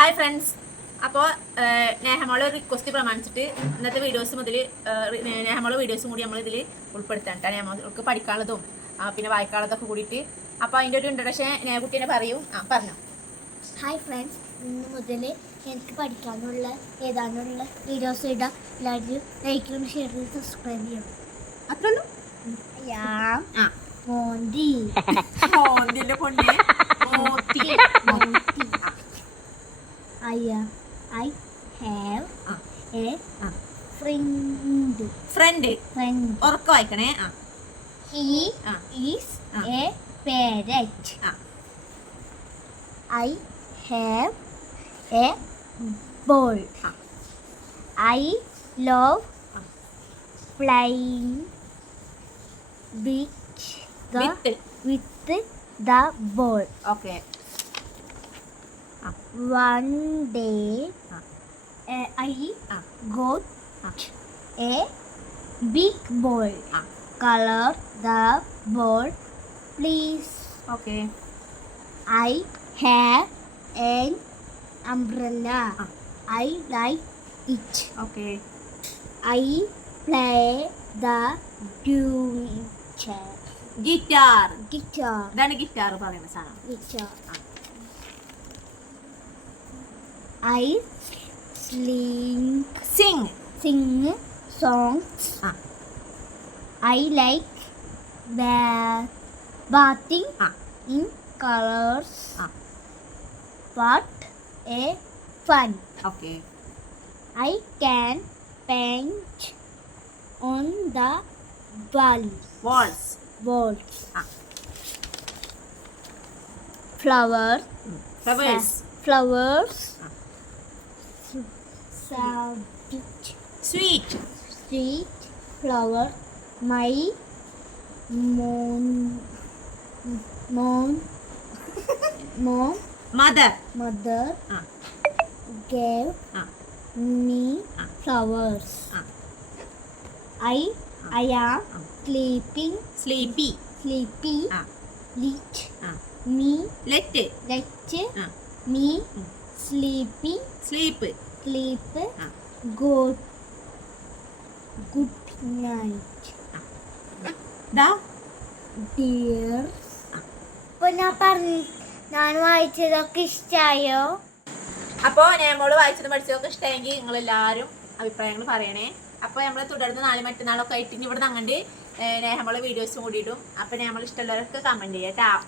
Hi friends. അപ്പോൾ നേഹമോളെ request പ്രമാണിച്ചിട്ട് ഇന്നത്തെ videos മുതൽ നേഹമോളെ വീഡിയോസും കൂടി നമ്മൾ ഇതിൽ ഉൾപ്പെടുത്താൻ നേഹമോൾക്ക് പഠിക്കാനുള്ളതും പിന്നെ വായിക്കാനുള്ളതൊക്കെ കൂടിയിട്ട്. അപ്പോൾ അതിൻ്റെ ഒരു ഇൻട്രഡക്ഷൻ നേഹകുട്ടീനെ പറയൂ. പറഞ്ഞു. ഹായ് ഫ്രണ്ട്സ്, ഇന്ന് മുതൽ എനിക്ക് പഠിക്കാനുള്ള ഏതാനുള്ള വീഡിയോസ് ഇടാം. എല്ലാവരും ലൈക്കും ഷെയർ ചെയ്ത് സബ്സ്ക്രൈബ് ചെയ്യണം. അത്രേ ഉള്ളൂ. മോന്തി മോന്തിൻ്റെ പൊണ്ണി Moti. I have a friend. ഉറക്ക വായിക്കണേ. He is a parrot. I have a ball. I love playing with the ball. Okay. One day I got a big ball. Color the ball, please. Okay. I have an umbrella. I like it. Okay. I play the guitar. guitar. ഇതാണ് guitar പറയുന്ന സാധനം. Guitar. I sing songs. I like bathing in colors. What a fun. Okay. I can paint on the walls. Flowers. Sweet flower. My mother gave me flowers. I am sleepy. Let me sleep. Good night. Dear. ഞാൻ വായിച്ചതൊക്കെ ഇഷ്ടായോ? അപ്പോൾ നേമോള് വായിച്ചതും പഠിച്ചതൊക്കെ ഇഷ്ടമെങ്കിൽ നിങ്ങളെല്ലാവരും അഭിപ്രായങ്ങൾ പറയണേ. അപ്പോൾ നമ്മൾ തുടർന്ന് നാളെ മറ്റന്നാളൊക്കെ ആയിട്ട് ഇനി ഇവിടെ അങ്ങോട്ട് നേഹമോളെ വീഡിയോസും കൂടി ഇടും. അപ്പോൾ നമ്മൾ ഇഷ്ടമുള്ളവരൊക്കെ കമൻറ്റ് ചെയ്യാം.